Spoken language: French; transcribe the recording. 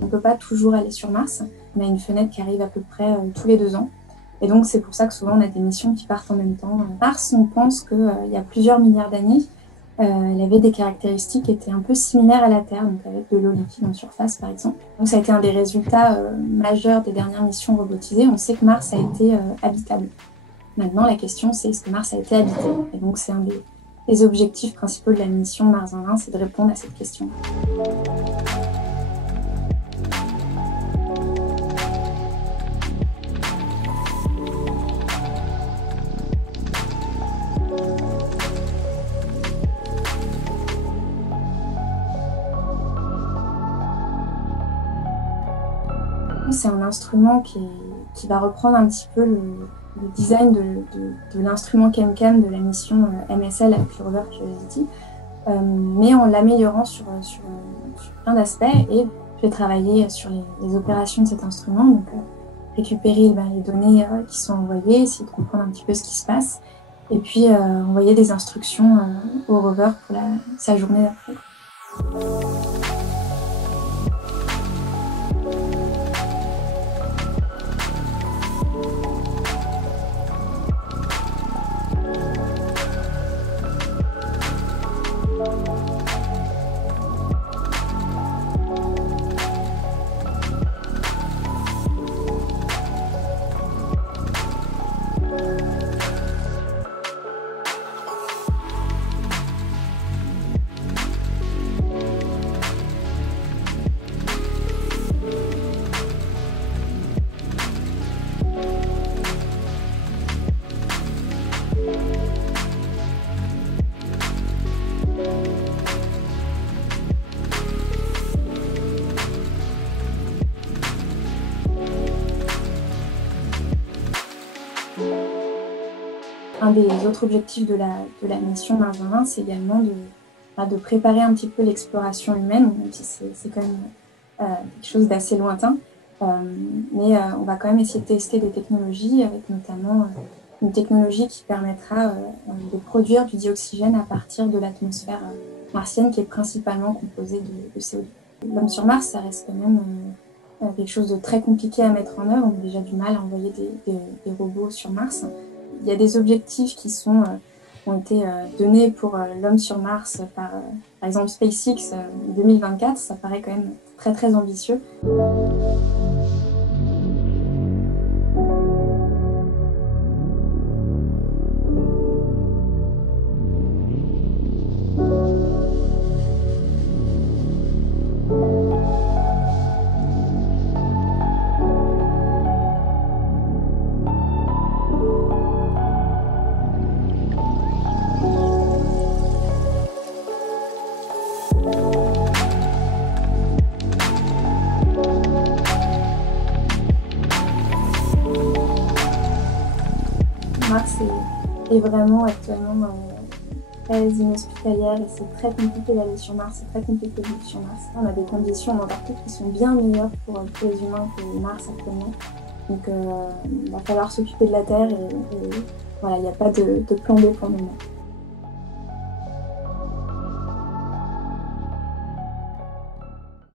On ne peut pas toujours aller sur Mars. On a une fenêtre qui arrive à peu près tous les 2 ans. Et donc c'est pour ça que souvent on a des missions qui partent en même temps. Mars, on pense qu'il y a plusieurs milliards d'années, elle avait des caractéristiques qui étaient un peu similaires à la Terre, donc avec de l'eau liquide en surface par exemple. Donc ça a été un des résultats majeurs des dernières missions robotisées. On sait que Mars a été habitable. Maintenant la question c'est est-ce que Mars a été habité? Et donc c'est un des objectifs principaux de la mission Mars 2020, c'est de répondre à cette question. C'est un instrument qui va reprendre un petit peu le design de l'instrument ChemCam de la mission MSL avec le rover Curiosity, mais en l'améliorant sur plein d'aspects. Et je vais travailler sur les opérations de cet instrument, donc récupérer les données qui sont envoyées, essayer de comprendre un petit peu ce qui se passe, et puis envoyer des instructions au rover pour sa journée d'après. Un des autres objectifs de la mission Mars 2020, c'est également de préparer un petit peu l'exploration humaine, même si c'est quand même quelque chose d'assez lointain. Mais on va quand même essayer de tester des technologies, avec notamment une technologie qui permettra de produire du dioxygène à partir de l'atmosphère martienne, qui est principalement composée de CO2. L'homme sur Mars, ça reste quand même quelque chose de très compliqué à mettre en œuvre. On a déjà du mal à envoyer des robots sur Mars. Il y a des objectifs qui ont été donnés pour l'homme sur Mars par exemple SpaceX 2024. Ça paraît quand même très très ambitieux. Mars est vraiment actuellement très inhospitalière et c'est très compliqué d'aller sur Mars, c'est très compliqué de vivre sur Mars. On a des conditions en Antarctique qui sont bien meilleures pour les humains que Mars actuellement. Donc il va falloir s'occuper de la Terre et voilà, il n'y a pas de plan B pour le moment.